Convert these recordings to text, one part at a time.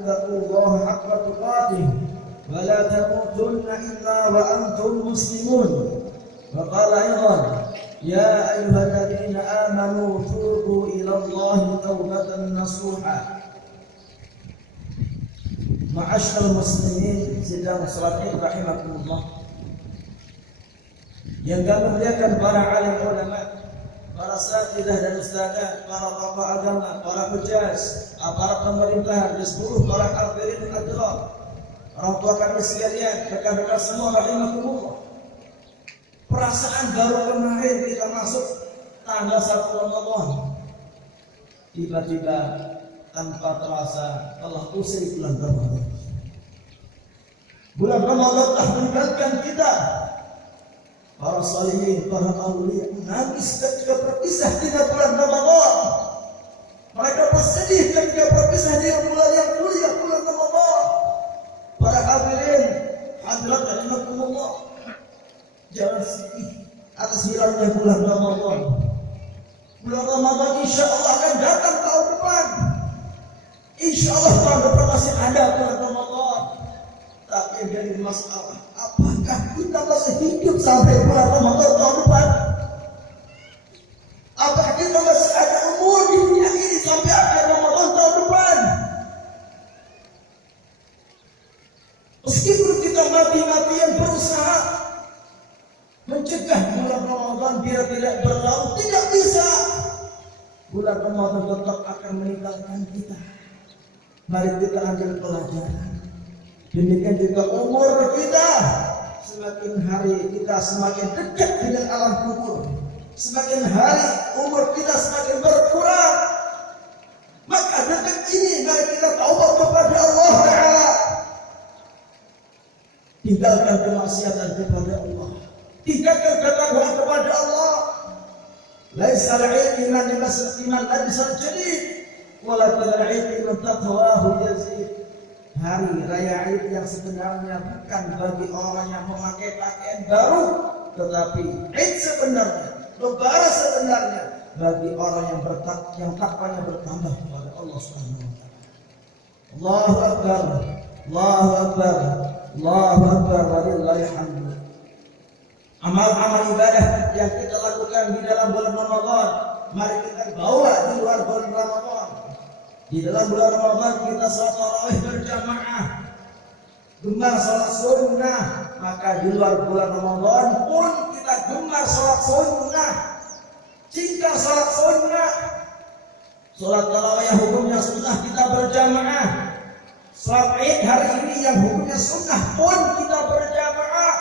ittaqullaha haqqa tuqatih wa la tamutunna illa wa antum muslimun. Wa qala aidan ya ayyuhalladzina amanu tubu ila Allahi taubatan nasuha. Ma'asyiral muslimin sidang salat Id rahimakumullah. Yang kami muliakan para alim ulama, para asatidzah dan ustadzah, para tokoh agama, para hujjaj, aparat pemerintahan, dan seluruh para hadirin hadirat, orang tua kami sekalian, rekan-rekan semua rahimakumullah. Perasaan baru kemarin kita masuk tanggal 1 Ramadan, tiba-tiba tanpa terasa telah usai bulan Ramadan. Bulan Ramadan telah meninggalkan kita. Para salihin, para aulia menangis ketika berpisah dengan bulan Ramadan. Mereka bersedih ketika berpisah dengan bulan yang mulia, bulan Ramadan. Para hadirin hadirat rahimakumullah, jangan sedih atas hilangnya bulan Ramadan. Bulan Ramadan insya Allah akan datang tahun depan. Insya Allah tahun depan masih ada bulan Ramadan. Tapi yang jadi masalah, apakah kita masih hidup sampai bulan Ramadan tahun depan? Apakah kita masih ada umur di dunia ini sampai akhir Ramadan tahun depan? Meskipun kita mati-matian berusaha mencegah bulan Ramadan biar tidak berlalu, tidak bisa. Bulan Ramadan tetap akan meninggalkan kita. Mari kita ambil pelajaran. Demikian juga umur kita, semakin hari kita semakin dekat dengan alam kubur. Semakin hari umur kita semakin berkurang. Maka dekat ini mari kita taubat kepada Allah Ta'ala. Tinggalkan kemaksiatan kepada Allah. Tinggalkan ketakwaan kepada Allah. Laisa al-'ilmu iman labisal jadid, walakin al-'ilmu taqwahu yazid. Hari raya Id yang sebenarnya bukan bagi orang yang memakai pakaian baru, tetapi Id sebenarnya, lebaran sebenarnya bagi orang yang takwanya bertambah kepada Allah Subhanahu wa taala. Allahu akbar, Allahu akbar, Allahu akbar, walillahil hamd. Amal-amal ibadah yang kita lakukan di dalam bulan Ramadan, mari kita bawa di luar bulan Ramadan. Di dalam bulan Ramadan kita sholat tarawih berjamaah, gemar sholat sunnah. Maka di luar bulan Ramadan pun kita gemar sholat sunnah, cinta sholat sunnah. Sholat tarawih hukumnya sunnah kita berjamaah. Sholat Id hari ini yang hukumnya sunnah pun kita berjamaah.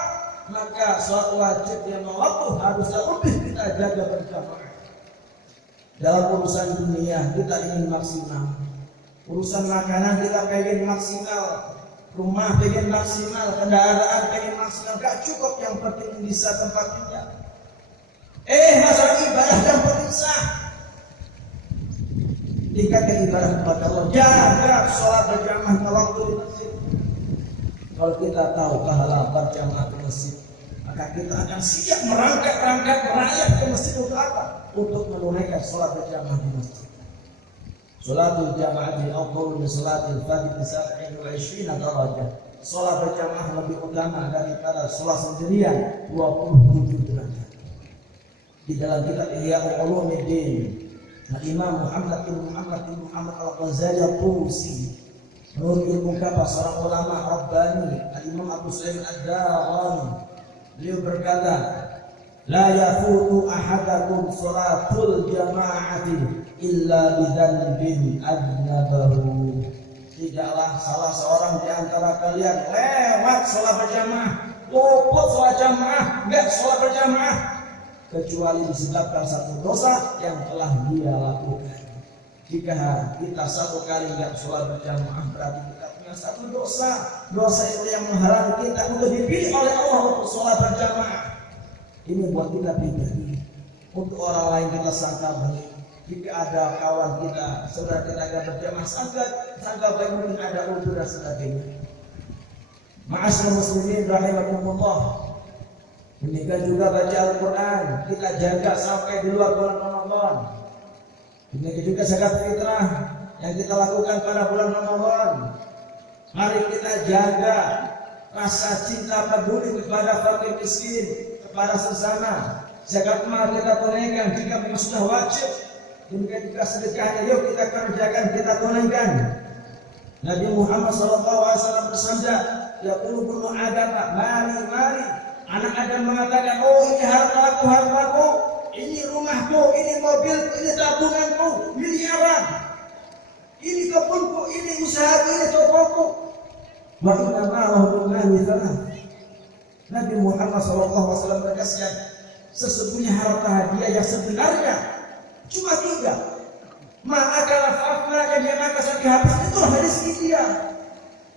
Maka sholat wajib yang waktu harusnya lebih kita jaga berjamaah. Dalam urusan dunia kita ingin maksimal, urusan makanan kita pengen maksimal, rumah pengen maksimal, kendaraan pengen maksimal, gak cukup, yang penting bisa tempat tinggal. Masalah ibadah yang penting sah. Tingkatkan ibadah kepada Allah, jaga sholat berjamaah ke waktu di masjid. Kalau kita tahu pahala berjamaah di masjid, maka kita akan siap merangkak merayap ke masjid untuk apa? Untuk menunaikan sholat berjamaah di masjid. Sholatul jamaah afdhalu min sholatil fardhi bi 27 darajah. Sholat berjamaah lebih utama daripada sholat sendirian 27 derajat. Di dalam kitab Ihya Ulumuddin, Imam Muhammad bin Muhammad Al-Ghazali Al-Tusi menurut ilmu kata seorang ulama Rabbani, Imam Abu Sulaiman Ad-Darani, beliau berkata, la yafutu ahadakum sholatul jama'ati illa bidzanbin adnabahu. Tidaklah salah seorang di antara kalian lewat sholat berjamaah, luput sholat jamaah, enggak sholat berjamaah, kecuali disebabkan satu dosa yang telah dia lakukan. Jika kita satu kali enggak sholat berjamaah, berarti kita punya satu dosa. Dosa itu yang menghalangi kita untuk dipilih oleh Allah untuk sholat berjamaah. Ini buat kita pribadi. Untuk orang lain kita sangka baik. Jika ada kawan kita, saudara kita agak berjamaah, sangka baik, mungkin ada udzur dan sebagainya. Ma'asyiral muslimin rahimakumullah. Demikian juga baca Al-Quran, kita jaga sampai di luar bulan Ramadan. Demikian juga zakat fitrah yang kita lakukan pada bulan Ramadan. Mari kita jaga rasa cinta peduli kepada fakir miskin, kepada sesama. Zakat mal kita tunaikan jika memang sudah wajib. Demikian juga sedekahnya, yuk kita kerjakan, kita tunaikan. Nabi Muhammad SAW bersabda, yaqulu ibnu Adam, mari. Anak Adam mengatakan, oh ini hartaku, ini rumahku, ini mobilku, ini tabunganku, miliaran. Ini kebunku, ini usahaku, ini tokoku. Wa inna ma'ahu mali thalath. Nabi Muhammad SAW berkasih, sesungguhnya harta dia yang sebenarnya cuma 3. Ma'akala fa'afla, yang dia makan sampai habis, itu rezeki dia.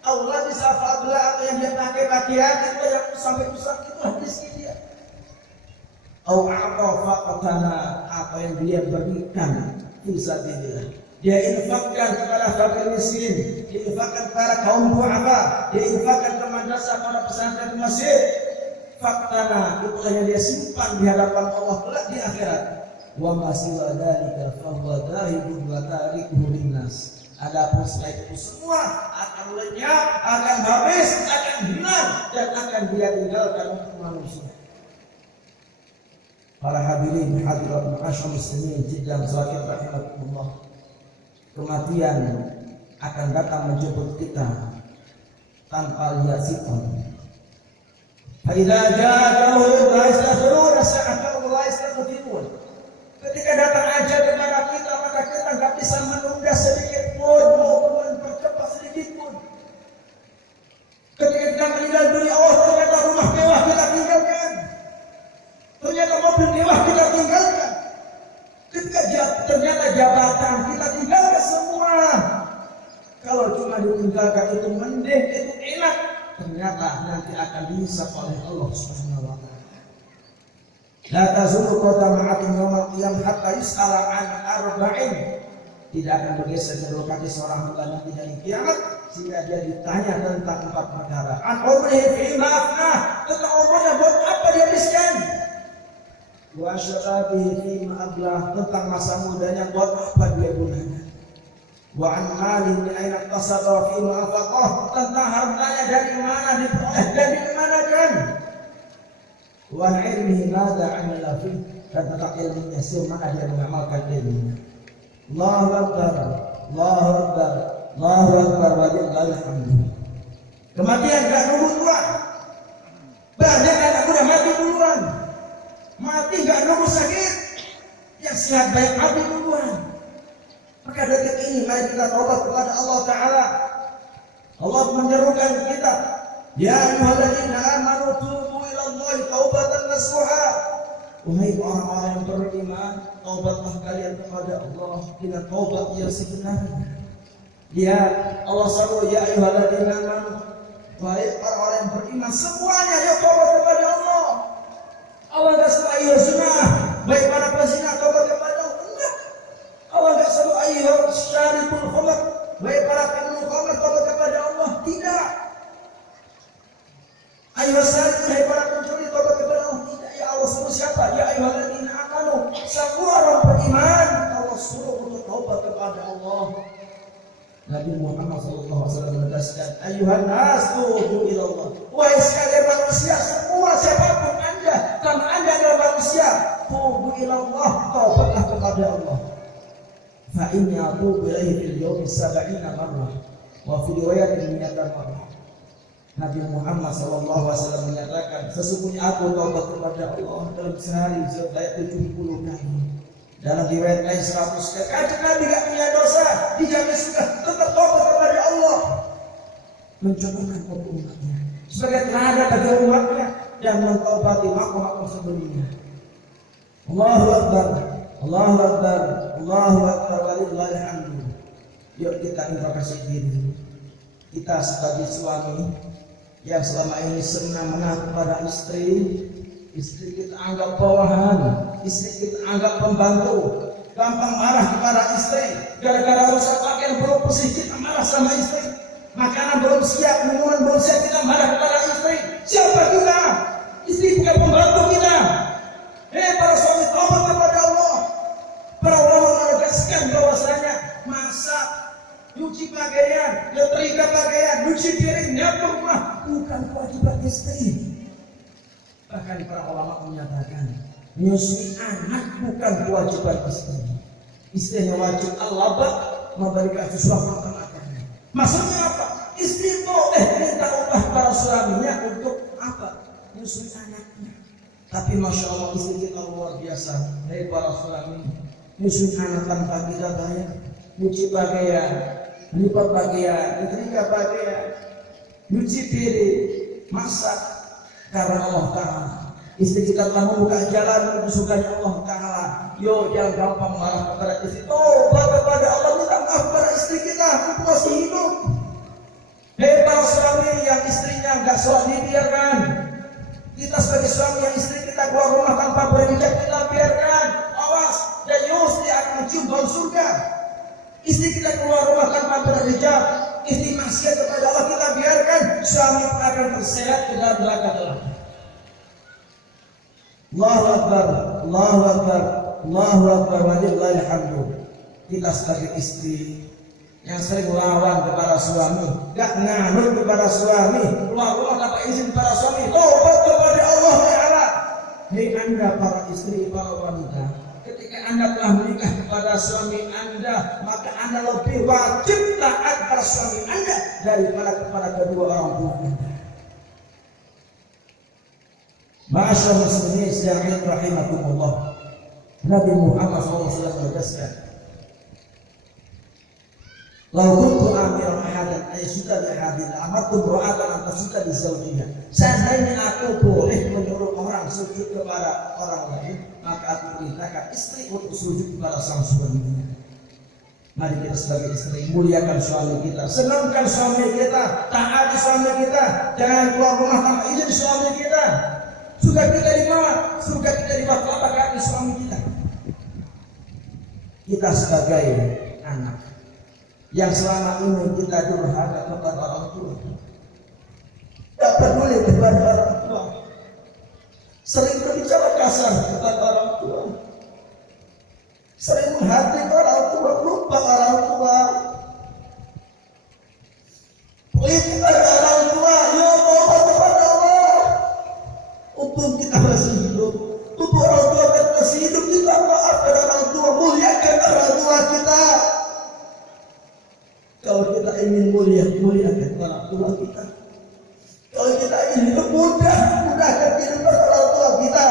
Allah bisa fa'afla, atau yang dia pakai pakaian itu yang sampai rusak, itu rezeki dia. A'ata fa'atana, apa yang dia berikan fisabilillah. Dia infakkan kepada fakir miskin, dia infakkan kepada kaum du'afa, dia infakkan ke madrasah, pada pesantren, ke masjid. Faktana, itulah yang dia simpan di hadapan Allah kelak di akhirat. Wa ma siwa dzalika fa huwa dhahibun wa tarikuhu linnas. Adapun selain itu semua akan lenyap, akan habis, akan hilang dan akan dia tinggalkan untuk manusia. Para hadirin hadirat ma'asyiral muslimin jiddan sakin rahimakumullah. Kematian akan datang menjemput kita tanpa lihat sikon. Faidza jaa la yastaghfiruna sa'atan wa la yastaghfirun. Ketika datang ajal kepada kita, maka kita enggak bisa menunda sedikit pun, maupun mempercepat sedikit pun. Ketika kita meninggal dunia, oh ternyata rumah mewah kita tinggalkan, ternyata mobil mewah kita tinggalkan, ketika ternyata jabatan kita tinggalkan semua. Kalau cuma ditinggalkan itu mending, itu enak, ternyata nanti akan dihisab oleh Allah Subhanahu wa taala. La tazulu qadama 'abdin yawmal qiyamah hatta yus'ala 'an arba'in. Tidak akan bergeser kedua kaki seorang hamba nanti dari kiamat sehingga dia ditanya tentang 4 perkara. An umrihi fima afnah, tentang umurnya buat apa dia habiskan. Wa syababihi fima ablah, tentang masa mudanya buat apa dia gunakan. Wa an malihi min aina iktasaba fima anfaqah, tentang hartanya dari mana diperoleh dan dimanakan. Wa an ilmihi madza 'amila fi, dan tentang ilmunya semana dia mengamalkan ilmunya. Allahu Akbar, Allahu Akbar, Allahu Akbar, walillahil hamd. Kematian gak nunggu tua. Banyak anak udah mati duluan. Mati gak nunggu sakit. Yang sehat banyak mati duluan. Maka detik ini mari kita taubat kepada Allah Ta'ala. Allah menyerukan kita, ya ayyuhalladzina amanu tubu ilallahi taubatan nasuha. Wahai orang-orang yang beriman, taubatlah kalian kepada Allah dengan taubat yang sebenarnya. Ya Allah seru, ya ayyuhalladzina amanu, wahai orang-orang yang beriman semuanya ya taubat kepada Allah. Allah enggak suruh ayyuh sunnah, baik para pezina taubat kepada Allah, enggak. Allah enggak suruh ayyuh syaribul khamr, baik para peminum khamr taubat kepada Allah, tidak. Ayyuh syarib, baik para pencuri taubat kepada Allah, tidak. Ya Allah suruh siapa? Ya ayyuhalladzina amanu, semua orang beriman Allah suruh untuk taubat kepada Allah. Nabi Muhammad SAW menegaskan, ayyuhan nas tubu ilallah. Wahai sekalian manusia semua, siapapun anda, karena anda adalah manusia, tubu ilallah, taubatlah kepada Allah. Fa inni atubu ilaihi fil yawmi 70 marrah wa fi riwayatin 100 marrah. Nabi Muhammad SAW menyatakan, sesungguhnya aku taubat kepada Allah dalam sehari sebanyak 70 kali. Dalam riwayat lain 100 kali. Karena Nabi tidak punya dosa, dijamin sudah tetap taubat kepada Allah. Mencobakan umatnya sebagai teladan bagi umatnya dan mentaubati makhluk-makhluk sebelumnya. Allahu Akbar, Allahu Akbar, Allahu Akbar, walillahil hamd. Yuk kita introspeksi diri. Kita sebagai suami yang selama ini senang mengaku pada istri kita anggap bawahan, istri kita anggap pembantu, gampang marah kepada istri, gara-gara rusak pakaian belum bersih kita marah sama istri, makanan belum siap, minuman belum siap kita marah kepada istri. Siapa kita? Istri bukan pembantu kita. Para suami taubat kepada Allah. Para ulama menegaskan bahwasanya masak, nyuci pakaian, nyetrika pakaian, nyuci nyuci piring, nyapu rumah bukan kewajiban istri. Bahkan para ulama menyatakan nyusui anak bukan kewajiban istri. Istri yang wajib Allah memberikan sesuatu makanannya. Maksudnya apa? Istri boleh minta upah para suaminya untuk apa? Nyusui anaknya. Tapi masya Allah istri kita luar biasa. Hei para suami, nyusui anak tanpa kita bayar, nyuci pakaian, lipat pakaian, nyetrika pakaian, nyuci piring, masak karena Allah Ta'ala. Istri kita telah membuka jalan menuju surganya Allah Ta'ala. Yo, jangan gampang marah kepada istri. Tobat kepada Allah, minta maaf kepada istri kita, untuk masih hidup. Hei para suami yang istrinya enggak sholat, dibiarkan. Kita sebagai suami yang istri kita keluar rumah tanpa berhijab, kita biarkan. Awas, dan Yus dia akan mencium bau surga. Istri kita keluar rumah tanpa berhijab, istri maksiat kepada Allah, kita biarkan. Suami akan terseret ke dalam neraka neraka. Allahu Akbar, Allahu Akbar, Allahu Akbar, walillahil hamdu. Kita sebagai istri yang sering lawan kepada suami, gak nganut kepada suami, keluar rumah tanpa izin kepada suami, tobat kepada Allah Ta'ala. Hei anda para istri, para wanita, ketika anda telah menikah kepada suami anda, maka anda lebih wajib taat kepada suami anda daripada kepada kedua orang tua anda. Ma'asyar muslimin sejahit rahimakumullah. Nabi Muhammad SAW berkata, "Lau kuntu amiran ahadan ayyusuda bi ahadin amartu imra'atan an tasjuda li zawjiha." Seandainya aku boleh menyuruh orang sujud kepada orang lain, maka aku perintahkan istri untuk sujud kepada sang suaminya. Mari kita sebagai istri muliakan suami kita, senangkan suami kita, taati suami kita, jangan keluar rumah tanpa izin suami kita. Surga kita di mana? Surga kita di bawah telapak kaki suami kita. Kita sebagai anak yang selama ini kita durhaka kepada orang tua, tak peduli kepada orang tua, sering berbicara kasar kepada orang tua, sering menghati orang tua, lupa orang tua, pelit kepada orang tua. Ya Allah, kepada Allah, untung kita masih hidup, untung orang tua kita masih hidup, kita maafkan orang tua, muliakan orang tua kita. Kalau kita ingin muliakan orang tua kita. Kalau kita ingin hidup mudahkan kehidupan orang tua kita.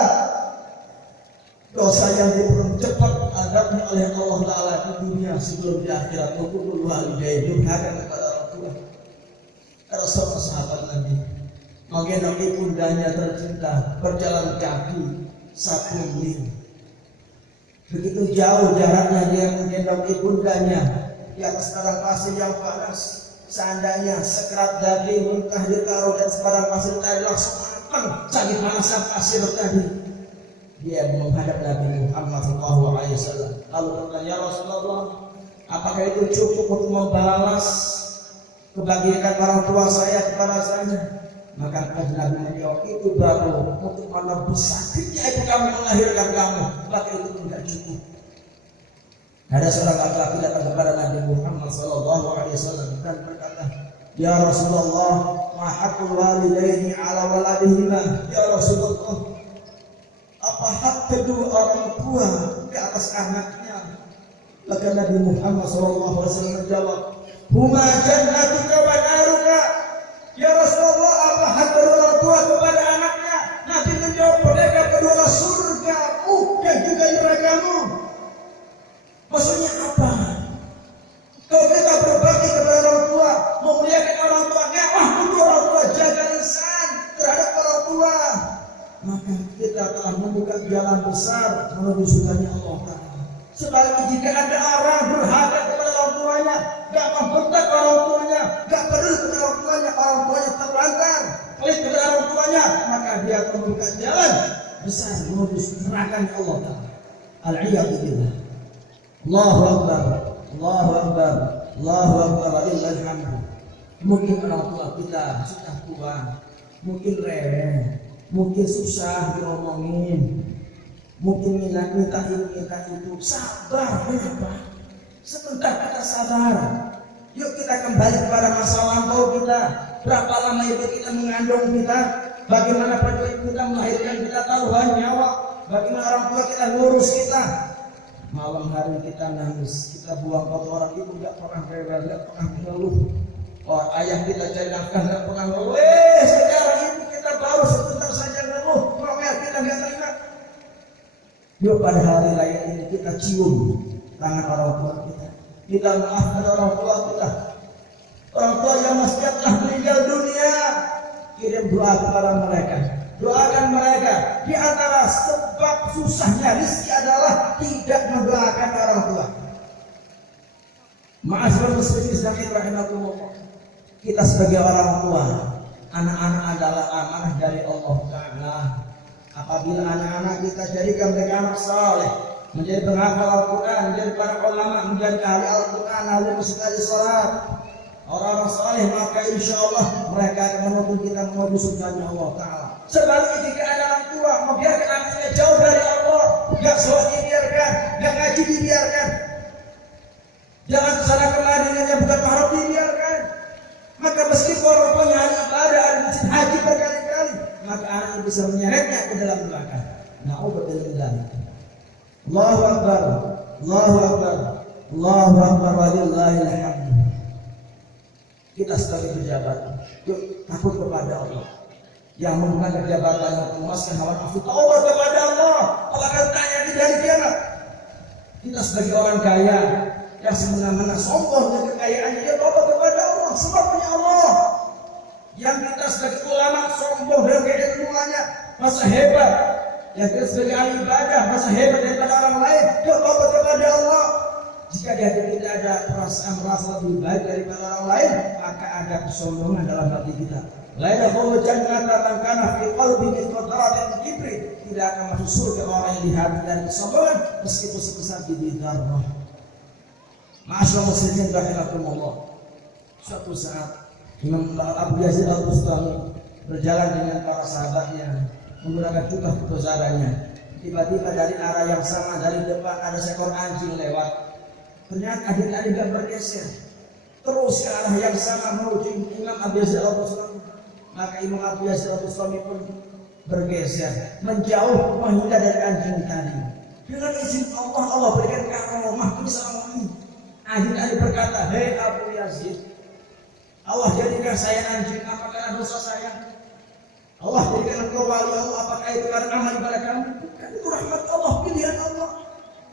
Dosa yang dipercepat adabnya oleh Allah Ta'ala di dunia sebelum di akhirat. Hukumul walidain, durhaka kepada orang tua. Ada seorang sahabat Nabi menggendong ibundanya tercinta, berjalan kaki 1 mil. Begitu jauh jaraknya dia menggendong ibundanya di atas padang pasir yang panas. Seandainya sekerat daging muntah ditaruh dan sepadang pasir tadi langsung matang saking panasnya pasir tadi. Dia menghadap Nabi Muhammad SAW. Lalu bertanya, "Ya Rasulullah, apakah itu cukup untuk membalas kebajikan orang tua saya kepada saya?" Maka Nabi menjawab, "Itu baru untuk menebus sakitnya ibu kamu melahirkan kamu, maka itu tidak cukup." Ada seorang laki-laki datang kepada Nabi Muhammad SAW dan berkata, "Ya Rasulullah, ma haqqul walidaini ala waladihima?" Ya Rasulullah, apa hak kedua orang tua ke atas anaknya? Maka Nabi Muhammad SAW menjawab, "Huma jannatuka wa naruka." Ya Rasulullah, apa hak kedua orang tua kepada anaknya? Nabi menjawab, "Mereka berdua surgamu dan juga nerakamu." Maksudnya apa? Kalau kita berbakti kepada orang tua, memuliakan orang tua, ngewah untuk orang tua, jaga lisan terhadap orang tua, maka kita telah membuka jalan besar menuju surganya Allah Ta'ala. Sebaliknya jika ada orang durhaka kepada orang tuanya, gak membentak orang tuanya, gak peduli kepada orang tuanya terlantar, pelit kepada orang tuanya, maka dia akan membuka jalan besar menuju nerakanya Allah Ta'ala. Al-iyadu billah. Allahu Akbar, Allahu Akbar, Allahu Akbar, walillahil hamdu. Mungkin orang tua kita sudah tua, mungkin rewel, mungkin susah diomongin, mungkin minta ini minta itu. Sabar, kenapa? Sebentar kita sabar. Yuk kita kembali kepada masa lampau kita. berapa lama ibu kita mengandung kita, bagaimana perjuangan kita melahirkan kita, taruhan nyawa, bagaimana orang tua kita ngurus kita. Malam hari kita nangis, kita buang kotoran, ibu nggak pernah rewel, nggak pernah mengeluh. Oh, ayah kita cari nafkah nggak pernah ngeluh. Sekarang ibu kita baru sebentar saja ngeluh, ngomel kita nggak terima. Yuk pada hari raya ini kita cium tangan orang tua kita. Kita maafkan orang tua kita. Orang tua yang masih telah meninggal dunia, kirim doa kepada mereka. Doakan mereka. Di antara sebab susahnya rezeki adalah tidak mendoakan orang tua. Ma'asyiral muslimin rahimakumullah. Kita sebagai orang tua, anak-anak adalah amanah dari Allah Ta'ala. Apabila anak-anak kita jadikan mereka anak saleh, menjadi penghafal Al-Quran, menjadi para ulama, menjadi ahli Al-Quran, ahli mustahil salat, orang-orang saleh, maka insya Allah mereka akan menuntun kita menuju surganya Allah Ta'ala. Sebaliknya jika ada orang tua membiarkan anaknya jauh dari Allah, gak sholat dibiarkan, gak ngaji dibiarkan, jangan kesana kemari dengan bukan mahram dibiarkan, maka meskipun orang tuanya hanya ibadah, ada masjid haji berkali-kali, maka anaknya bisa menyeretnya ke dalam neraka. Na'udzubillah. Allahu Akbar, Allahu Akbar, Allahu Akbar, walillahil hamd. Kita sebagai pejabat, yuk takut kepada Allah. Yang menggunakan jabatan yang memuaskan hawa nafsu, taubat kepada Allah. Allah akan tanya di hari kiamat. Kita sebagai orang kaya yang semena-mena sombong dengan kekayaannya, dia taubat kepada Allah, sebab punya Allah. Yang kita sebagai ulama sombong dengan keilmuannya, masa hebat. Yang kita sebagai ahli ibadah, masa hebat daripada orang lain, dia taubat kepada Allah. Jika di hati kita ada perasaan merasa lebih baik daripada orang lain, maka ada kesombongan dalam hati kita. La yadkhulu jannata man kana fi qalbihi mithqal dzarratin min kibrin. Tidak akan masuk surga orang yang di hati dan kesombongan meskipun sebesar biji zarrah. Ma'asyiral muslimin rahimakumullah. Suatu saat Imam Abu Yazid Al-Bustami berjalan dengan para sahabatnya menggunakan jubah kebesarannya. Tiba-tiba dari arah yang sama, dari depan ada seekor anjing lewat. Ternyata adik-adik tidak bergeser, terus ke arah yang sama menuju Imam Abu Yazid Al-Bustami. Maka Imam Abu Yazid Al-Bustami pun bergeser, menjauh, menghindar dari anjing tadi. Dengan izin Allah, Allah berikan karomah bersama ini. Adik-adik berkata, hei Abu Yazid, Allah jadikan saya anjing, apa karena dosa saya? Allah jadikan engkau wali Allah, apakah itu karena amal ibadah kamu? Bukan, itu rahmat Allah, pilihan Allah.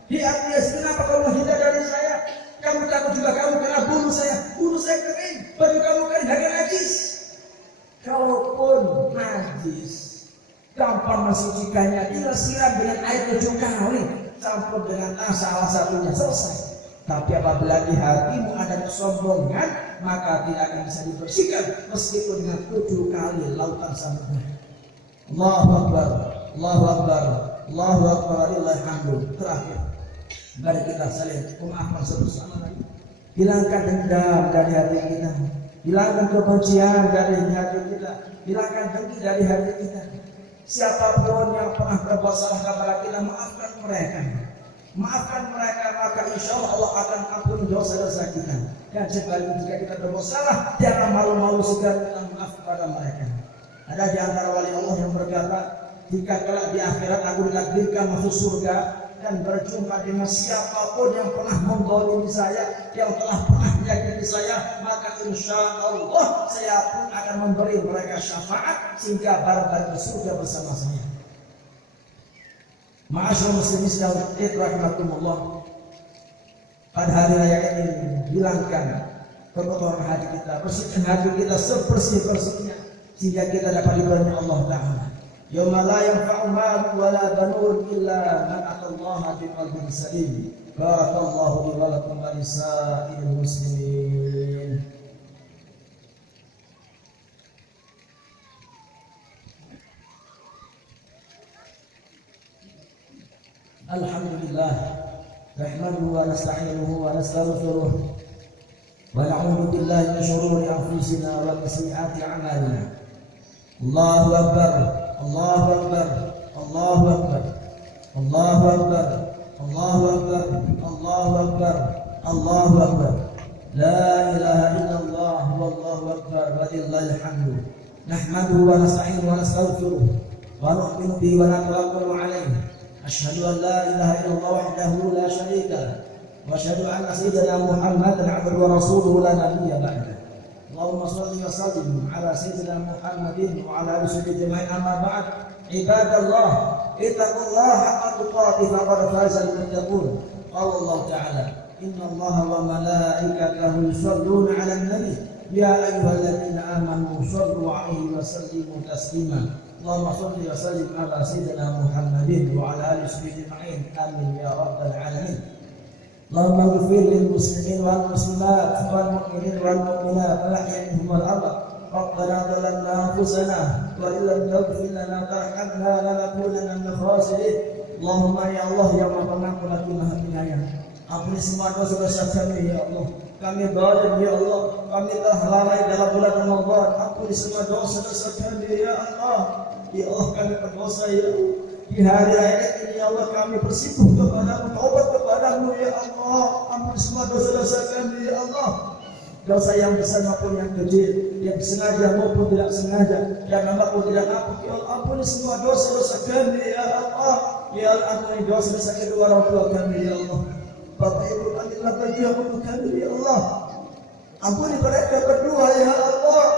Hei Abu Yazid, kenapa kamu menghindar dari saya? Kamu takut juga kamu kena bunuh saya kering, baju kamu kering, harga najis. Kalaupun najis, gampang mensucikannya, tinggal siram dengan air 7 kali, campur dengan salah satunya, selesai. Tapi apabila di hatimu ada kesombongan, maka tidak akan bisa dibersihkan meskipun dengan 7 kali lautan samudra. Allahu Akbar, Allahu Akbar, Allahu Akbar, walillahil hamd. Terakhir, mari kita saling memaafkan bersama lagi. Hilangkan dendam dari hati kita, hilangkan kebencian dari hati kita, hilangkan dengki dari hati kita. Siapapun yang pernah berbuat salah kepada kita, maafkan mereka. Maafkan mereka, maka insya Allah akan ampuni dosa-dosa kita. Dan sebaliknya jika kita berbuat salah, jangan malu-malu segera minta maaf kepada mereka. Ada di antara wali Allah yang berkata, jika kelak di akhirat aku ditakdirkan masuk surga dan berjumpa dengan siapapun yang pernah menggolimi saya, yang telah pernah menyakiti saya, maka insya Allah saya pun akan memberi mereka syafaat sehingga bareng-bareng ke surga bersama saya. Ma'asyiral muslimin rahimakumullah. Pada hari raya ini hilangkan kotoran hati kita, bersihkan hati kita sebersih-bersihnya sehingga kita dapat ridhonya Allah Ta'ala. Yauma la yanfa'u malun wala banun illa man atallaha biqalbin salim. Barakallahu li wa lakum wa lisa'il muslimin. Alhamdulillah, nahmaduhu wa nasta'inuhu wa nastaghfiruh wa na'udzu billahi min shururi anfusina wa min sayyiati a'malina. Allahu akbar, Allahu akbar, Allahu akbar, Allahu akbar, Allahu akbar, Allahu akbar, Allahu akbar. La ilaha illallah wallahu akbar walillahil hamdu. Nahmaduhu wa nasta'inuhu wa nastaghfiruh wa nu'minu bihi wa natawakkalu alayhi. Asyhadu an la ilaha illallah wahdahu la syarika lah. Wa asyhadu anna sayyidina Muhammadan 'abduhu wa rasuluhu la nabiyya ba'dahu. Allahumma shalli wa sallim ala sayyidina Muhammadin wa ala alihi ajma'in, amma ba'd. Ibadallah, ittaqullaha haqqa tuqatih faqad fazal muttaqun. Qala Allah ta'ala, inna Allaha wa malaikatahu yusholluna 'alan nabi ya ayyuhalladzina amanu shallu 'alaihi wa sallimu taslima. Allahumma shalli wa sallim ala sayyidina Muhammadin wa ala alihi ajma'in. Amin ya rabbal alamin. Allahumma ighfir lil muslimin wal muslimat wal mu'minin wal mu'minat wal ahya'i minhum wal amwat. Rabbana zalamna anfusana wa illam taghfir lana tarhamna lanakunanna minal khasirin. Allahumma ya Allah ya Maha Pengampun lagi Maha Penyayang, ampuni semua dosa-dosa kami ya Allah. Kami zalim ya Allah, kami telah lalai dalam bulan Ramadan. Ampuni semua dosa-dosa kami ya Allah. Ya Allah, kami berdosa ya Allah. Di hari raya ini ya Allah, kami bersimpuh kepadamu, taubat kepadamu ya Allah. Ampuni semua dosa-dosa kami ya Allah. Dosa yang besar maupun yang kecil, yang sengaja maupun tidak sengaja, yang nampak maupun tidak nampak, ya Allah ampuni semua dosa-dosa kami ya Allah. Ya Allah ampuni dosa-dosa kedua orang tua kami ya Allah. Bapak ibu kami telah berjuang untuk kami ya Allah. Ampuni mereka berdua ya Allah.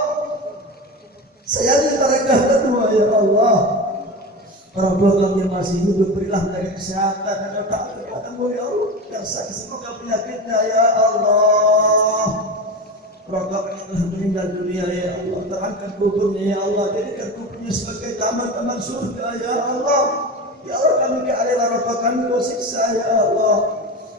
Sayangi mereka berdua ya Allah. Orang tua kami yang masih hidup berilah mereka kesehatan dan taat kepadamu ya Allah. Yang sakit semoga penyakitnya ya Allah. Orang tua kami telah meninggal dunia ya Allah. Terangkan kuburnya ya Allah. Jadikan kuburnya sebagai taman-taman surga ya Allah. Ya Allah kami keadaan orang tua kami kau siksa ya Allah.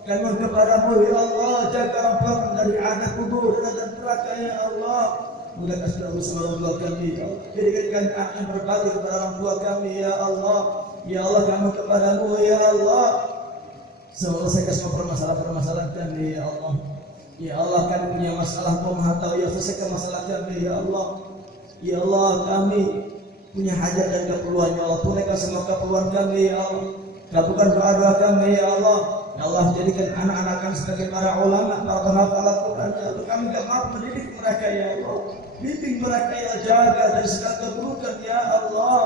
Kami kepadamu ya Allah. Jaga orang tua kami dari adab kubur dan neraka ya Allah. Mudah kasih bersama orang tua kami ya Allah. Jadikan kami akan berbakti kepada orang tua kami ya Allah. Ya Allah kami kepadamu ya Allah. Semoga selesaikan semua permasalahan kami ya Allah. Ya Allah kami punya masalah, kau maha tahu ya, selesaikan masalah kami ya Allah. Ya Allah kami punya hajat dan keperluan ya Allah, tunaikan semua keperluan kami ya Allah. Kabulkan doa-doa kami ya Allah. Ya Allah jadikan anak-anak kami sebagai para ulama, para penghafal Al-Quran ya Allah. Kami gak mampu mendidik mereka ya Allah. Bimbing mereka ya, jaga dari segala keburukan ya Allah.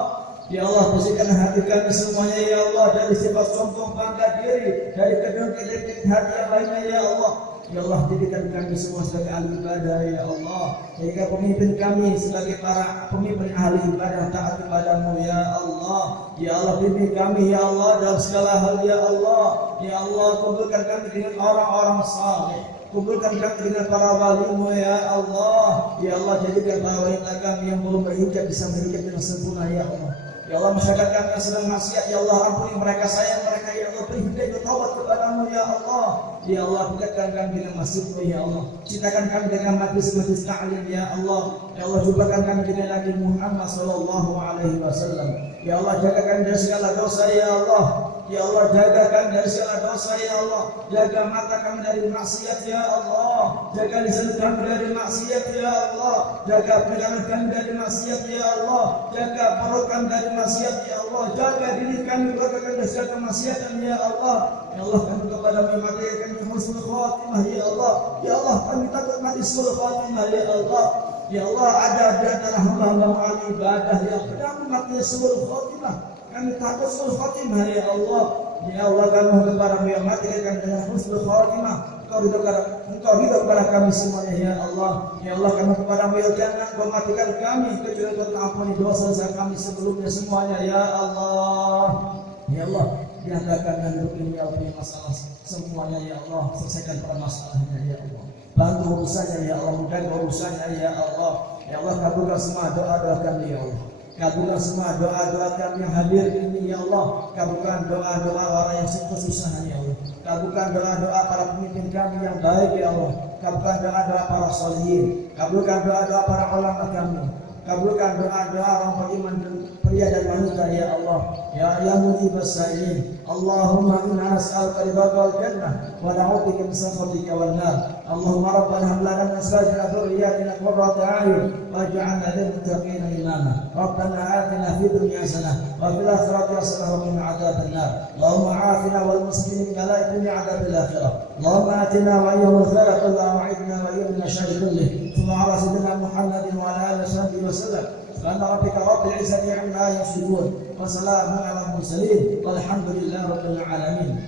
Ya Allah bersihkan hati kami semuanya ya Allah, dari sifat sombong, bangga diri, dari kedengkian hati yang lainnya ya Allah. Ya Allah jadikan kami semua sebagai ahli ibadah ya Allah. Jadikan pemimpin kami sebagai para pemimpin ahli ibadah taat kepadamu ya Allah. Ya Allah bimbing kami ya Allah dalam segala hal ya Allah. Ya Allah kumpulkan kami dengan orang-orang saleh. Kumpulkan kami dengan para walimu ya Allah. Ya Allah jadikan para wanita kami yang belum berhijab bisa berhijab dengan sempurna ya Allah. Ya Allah masyarakat kami yang sedang maksiat ya Allah ampuni mereka, sayang mereka ya Allah, beri hidayah taubat kepadamu ya Allah. Ya Allah dekatkan kami dengan masjidmu ya Allah, ciptakan kami dengan majlis-majlis ta'lim ya Allah. Ya Allah jumpakan kami dengan Nabi Muhammad sallallahu alaihi wasallam. Ya Allah jaga kami dari segala dosa ya Allah. Ya Allah jaga kami dari segala dosa ya Allah. Jaga mata kami dari maksiat ya Allah. Jaga lisan kami dari maksiat ya Allah. Jaga pikiran kami dari maksiat ya Allah. Jaga perut kami dari maksiat ya Allah. Jaga diri kami dari segala kemaksiatan ya Allah. Ya Allah kami kepada mati kami husnul khatimah ya Allah. Ya Allah kami takut mati husnul khatimah ya Allah. Ya Allah ada di antara hamba-hamba ibadah yang sedang mati husnul khatimah. Kami takut husnul khatimah ya Allah. Ya Allah kami kepada yang mati kami dengan husnul khatimah. Engkau ridho kepada kami semuanya ya Allah. Ya Allah kami kepada ya jangan kau matikan kami kecuali kau ampuni dosa-dosa kami sebelumnya semuanya ya Allah. Ya Allah diantarkan dan ini ya Allah masalah semuanya ya Allah, selesaikan permasalahannya ya Allah. Bantu urusannya ya Allah, mudahkan urusannya ya Allah. Ya Allah kabulkan semua doa-doa kami ya Allah. Kabulkan semua doa-doa kami yang hadir ini ya Allah. Kabulkan doa-doa orang yang kesusahan ya Allah. Kabulkan doa-doa para pemimpin kami yang baik ya Allah. Kabulkan doa-doa para sholihin. Kabulkan doa-doa para ulama kami. Kabulkan doa-doa orang beriman pria dan wanita ya Allah. Ya mujibas sa'ilin. Allahumma inna nas'aluka ridhaka wal jannah wa na'udzubika min sakhatika wan nar. Allahumma rabbana hab lana min azwajina dhurriyyatina qurrata a'yun waj'alna lil muttaqina imama. Rabbana atina fid dunya hasanah wa fil akhirati hasanah wa qina adzaban nar. Allahumma 'afina wal muslimin wa la tu'adhib bil akhirah. اللهم آتنا وإياهم الخير كله وعدنا وإياهم من الشر كله ثم على سيدنا محمد وعلى آله وصحبه وسلم سبحان ربك رب العزة عما يصفون وسلام على المرسلين والحمد لله رب العالمين.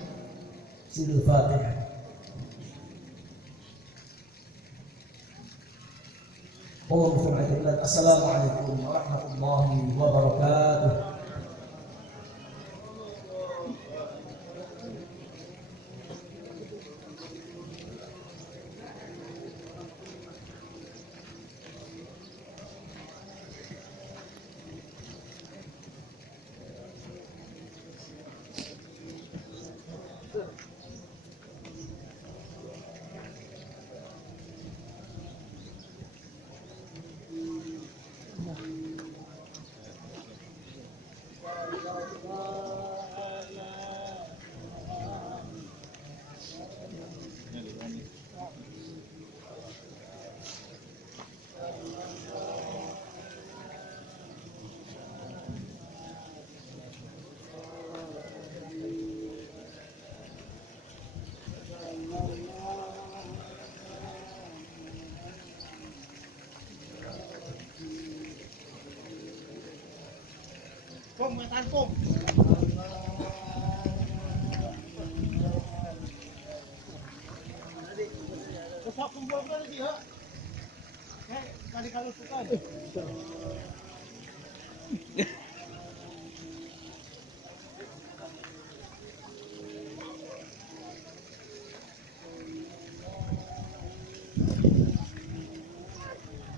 سيد الفاتحة. Assalamualaikum warahmatullahi wabarakatuh. Kum, makan kum. Besok kumpul tadi ya. Kayak tadi kalau suka.